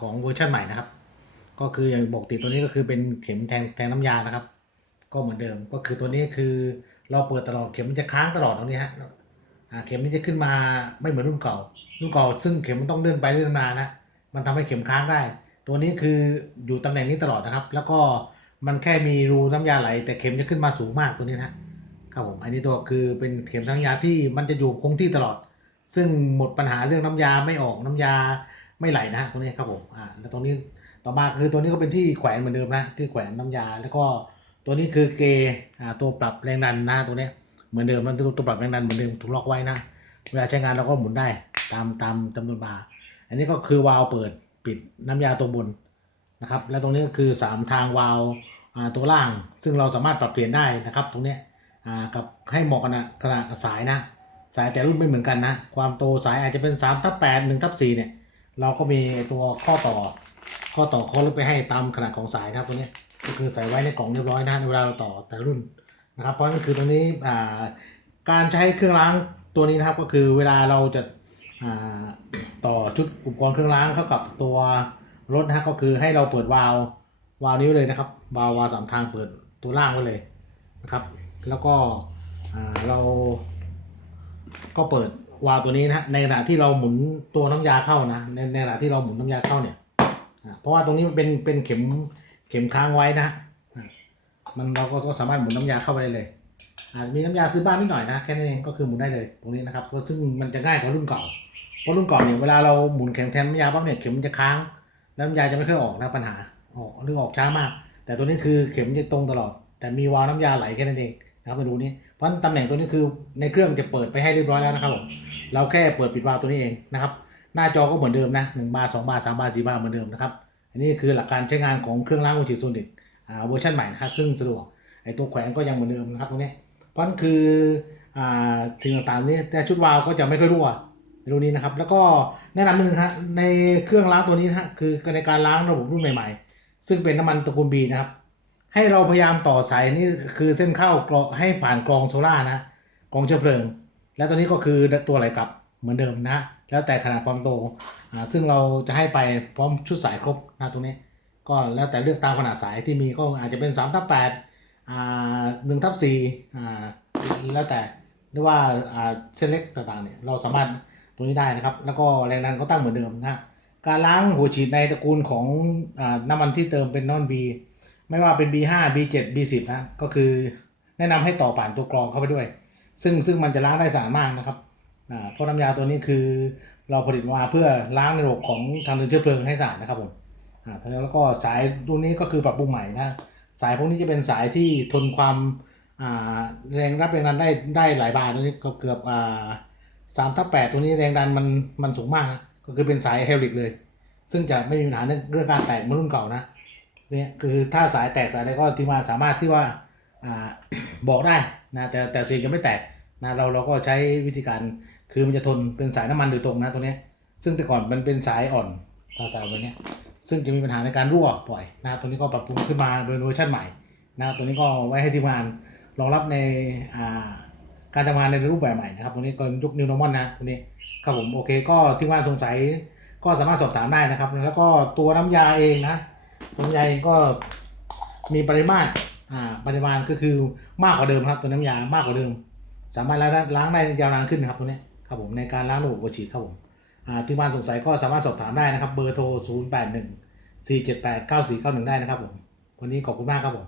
ของเวอร์ชันใหม่นะครับ ก็คืออย่างปกติตัวนี้ก็คือเป็นเข็มแทงแทงน้ำยานะครับ ก็เหมือนเดิมก็คือตัวนี้คือเราเปิดตลอดเข็มมันจะค้างตลอดตรงนี้ฮะเข็มมันจะขึ้นมาไม่เหมือนรุ่นเก่า รุ่นเก่าซึ่งเข็มมันต้องเลื่อนไปเลื่อนมานะมันทำให้เข็มค้างได้ ตัวนี้คืออยู่ตำแหน่งนี้ตลอดนะครับ แล้วก็มันแค่มีรูน้ำยาไหล แต่เข็มจะขึ้นมาสูงมากตัวนี้นะครับผมอันนี้ตัวคือเป็นเข็มน้ำยาที่มันจะอยู่คงที่ตลอด ซึ่งหมดปัญหาเรื่องน้ำยาไม่ออกน้ำยา ไม่ไหลนะตรงนี้ครับผมอ่าแล้วตรงนี้ต่อมาคือตัวนี้ก็เป็นที่แขวนเหมือนเดิมนะที่แขวนน้ำยา แล้วก็ตัวนี้คือเกย์อ่าตัวปรับแรงดันนะตัวนี้เหมือนเดิมมันตัวตัวปรับแรงดันเหมือนเดิมถูกล็อกไว้นะเวลาใช้งานเราก็หมุนได้ตามตามจำนวนบาร์อันนี้ก็คือวาล์วเปิดปิดน้ำยาตัวบนนะครับแล้วตรงนี้ก็คือ 3 ทางวาล์วอ่าตัวล่าง ซึ่งเราสามารถปรับเปลี่ยนได้นะครับ ตรงนี้อ่ากับให้เหมาะกันนะขนาดสายนะ สายแต่รุ่นไม่เหมือนกันนะ ความโตสายอาจจะเป็น3ทับ8 1ทับ4เนี่ย เราก็มีตัวข้อต่อ ข้อต่อข้อลึกไปให้ตามขนาดของสายนะครับตัวนี้ก็คือใส่ไว้ในกล่องเรียบร้อยนะเวลาเราต่อแต่รุ่นนะครับ เพราะนั้นคือตรงนี้การใช้เครื่องล้างตัวนี้นะครับก็คือเวลาเราจะาต่อชุดอุปกรณ์เครื่องล้างเข้ากับตัวรถนะฮะก็คือให้เราเปิดวาล์ววาล์วนี้เลยนะครับวาล์ววาล์วสามทางเปิดตัวล่างไว้เลยนะครับ แล้วก็เราก็เปิด วาล์วตัวนี้นะในขณะที่เราหมุนตัวน้ำยาเข้านะในในขณะที่เราหมุนน้ำยาเข้าเนี่ยเพราะว่าตรงนี้มันเป็นเป็นเข็มเข็มค้างไว้นะมันเราก็สามารถหมุนน้ำยาเข้าไปได้เลยอาจมีน้ำยาซื้อบ้านนิดหน่อยนะแค่นั้นเองก็คือหมุนได้เลยตรงนี้นะครับก็ซึ่งมันจะง่ายกว่ารุ่นเก่าเพราะรุ่นเก่าเนี่ยเวลาเราหมุนเข็มแทนน้ำยาปั๊บเนี่ยเข็มมันจะค้างแล้วน้ำยาจะไม่ค่อยออกนะปัญหาออกหรือออกช้ามาก แต่ตัวนี้คือเข็มจะตรงตลอด แต่มีวาล์วน้ำยาไหลแค่นั้นเองนะครับมาดูนี่ เพราะตำแหน่งตัวนี้คือในเครื่องจะเปิดไปให้เรียบร้อยแล้วนะครับผมเราแค่เปิดปิดวาล์วตัวนี้เองนะครับ หน้าจอก็เหมือนเดิมนะหนึ่งบาร์สองบาร์สามบาร์สี่บาร์เหมือนเดิมนะครับ อันนี้คือหลักการใช้งานของเครื่องล้างโลจิโซนิกอ่าเวอร์ชันใหม่นะครับซึ่งสะดวกไอตัวแขวนก็ยังเหมือนเดิมนะครับตรงนี้เพราะนั่นคืออ่าสิ่งต่างๆนี้แต่ชุดวาล์วก็จะไม่ค่อยรั่วรุ่นนี้นะครับ แล้วก็แนะนำนิดนึงฮะในเครื่องล้างตัวนี้นะฮะคือในการล้างระบบรุ่นใหม่ ๆ ซึ่งเป็นน้ำมันตระกูลบีนะครับ ให้เราพยายามต่อสายนี่คือเส้นเข้ากรอให้ผ่านกรองโซล่านะกรองเชื้อเพลิง แล้วตัวนี้ก็คือตัวไหลกลับเหมือนเดิมนะ แล้วแต่ขนาดความโตอ่าซึ่งเราจะให้ไปพร้อมชุดสายครบนะตรงนี้ ก็แล้วแต่เลือกตามขนาดสายที่มีก็อาจจะเป็น3ทับ8อ่า1ทับ4อ่าแล้วแต่หรือว่าอ่าเส้นเล็กต่างๆเนี่ยเราสามารถตรงนี้ได้นะครับ แล้วก็แรงดันก็ตั้งเหมือนเดิมนะการล้างหัวฉีดในตระกูลของอาน้ำมันที่เติมเป็นน้ำมัน B ไม่ว่าเป็น B5 B7 B10 นะก็คือแนะนำให้ต่อผ่านตัวกรองเข้าไปด้วย ซึ่งซึ่งมันจะล้างได้สะอาดมากนะครับอ่าเพราะน้ำยาตัวนี้คือเราผลิตมาเพื่อล้างในระบบของทางเดินเชื้อเพลิงให้สะอาดนะครับผมอ่าทั้งนี้แล้วก็สายรุ่นนี้ก็คือปรับปรุงใหม่นะสายพวกนี้จะเป็นสายที่ทนความอ่าแรงรับแรงดันได้ได้หลายบาร์ตัวนี้ก็เกือบอ่าสามทับแปดตัวนี้แรงดันมันมันสูงมากนะก็คือเป็นสายเฮลิกเลย ซึ่งจะไม่มีปัญหาเรื่องการแตกเมือรุ่นเก่านะ เนี่ยคือถ้าสายแตกสายอะไรก็ที่มาสามารถที่ว่าอ่าบอกได้นะแต่แต่เสียงยังไม่แตกนะเราเราก็ใช้วิธีการคือมันจะทนเป็นสายน้ำมันโดยตรงนะตัวเนี้ยซึ่งแต่ก่อนมันเป็นสายอ่อนถ้าสายแบบเนี้ยซึ่งจะมีปัญหาในการรั่วบ่อยนะตัวนี้ก็ปรับปรุงขึ้นมาเป็นเวอร์ชันใหม่นะตัวนี้ก็ไว้ให้ทีมงานรองรับในอ่าการทำงานในรูปแบบใหม่นะครับตัวนี้ก็ยุค New Normal นะตัวนี้ครับผมโอเคก็ที่ว่าสงสัยก็สามารถสอบถามได้นะครับ แล้วก็ตัวน้ำยาเองนะ ลำไยก็มีปริมาตรอ่าปริมาณก็คือมากกว่าเดิมครับ ตัวน้ำยามากกว่าเดิม สามารถล้างได้ล้างได้ยาวนานขึ้นนะครับตัวนี้ครับผมในการล้างระบบฉีดครับผมอ่าที่บ้านสงสัยก็สามารถสอบถามได้นะครับ เบอร์โทร 0 8 1 4 7 8 9 4 9 1 ได้นะครับผม วันนี้ขอบคุณมากครับผม